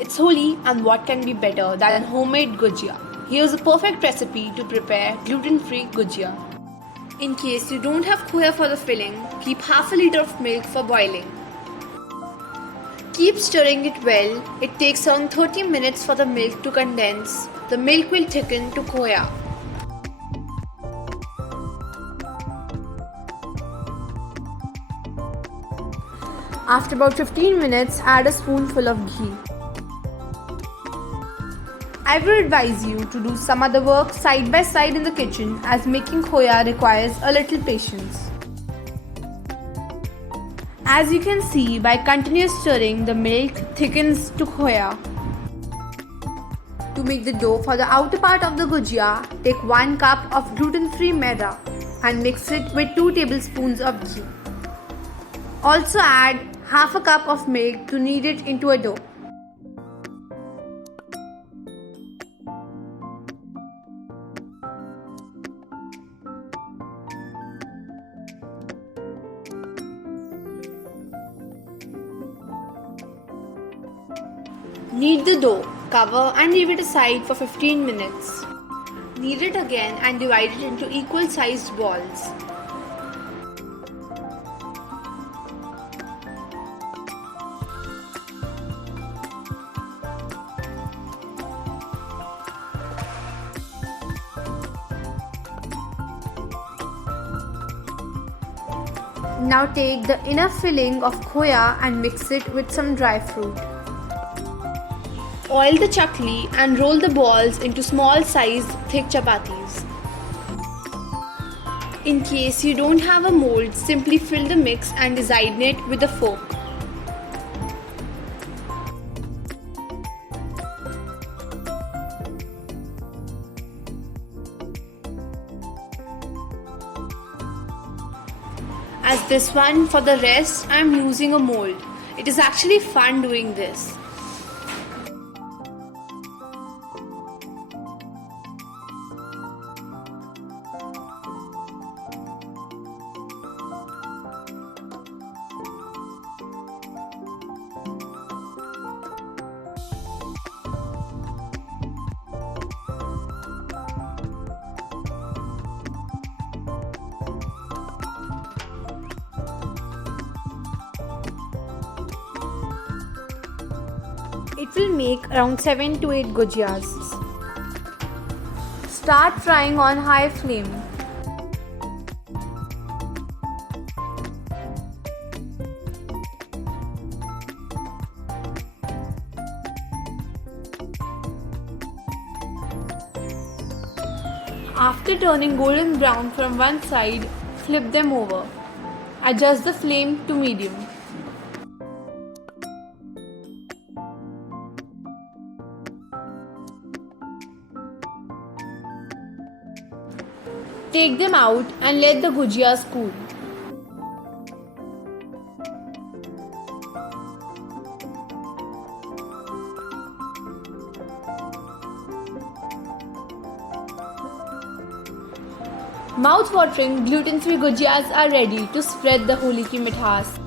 It's Holi, and what can be better than homemade Gujiya? Here's a perfect recipe to prepare gluten-free Gujiya. In case you don't have khoya for the filling, keep half a liter of milk for boiling. Keep stirring it well. It takes around 30 minutes for the milk to condense. The milk will thicken to khoya. After about 15 minutes, add a spoonful of ghee. I would advise you to do some other work side by side in the kitchen, as making khoya requires a little patience. As you can see, by continuous stirring, the milk thickens to khoya. To make the dough for the outer part of the Gujiya, take 1 cup of gluten-free maida and mix it with 2 tablespoons of ghee. Also add half a cup of milk to knead it into a dough. Knead the dough, cover and leave it aside for 15 minutes. Knead it again and divide it into equal sized balls. Now take the inner filling of khoya and mix it with some dry fruit. Oil the chakli and roll the balls into small sized thick chapatis. In case you don't have a mold, simply fill the mix and design it with a fork. As this one, for the rest I am using a mold. It is actually fun doing this. It will make around 7 to 8 gujiyas. Start frying on high flame. After turning golden brown from one side, flip them over. Adjust the flame to medium. Take them out and let the gujiyas cool. Mouth-watering gluten-free gujiyas are ready to spread the Holi ki mithas.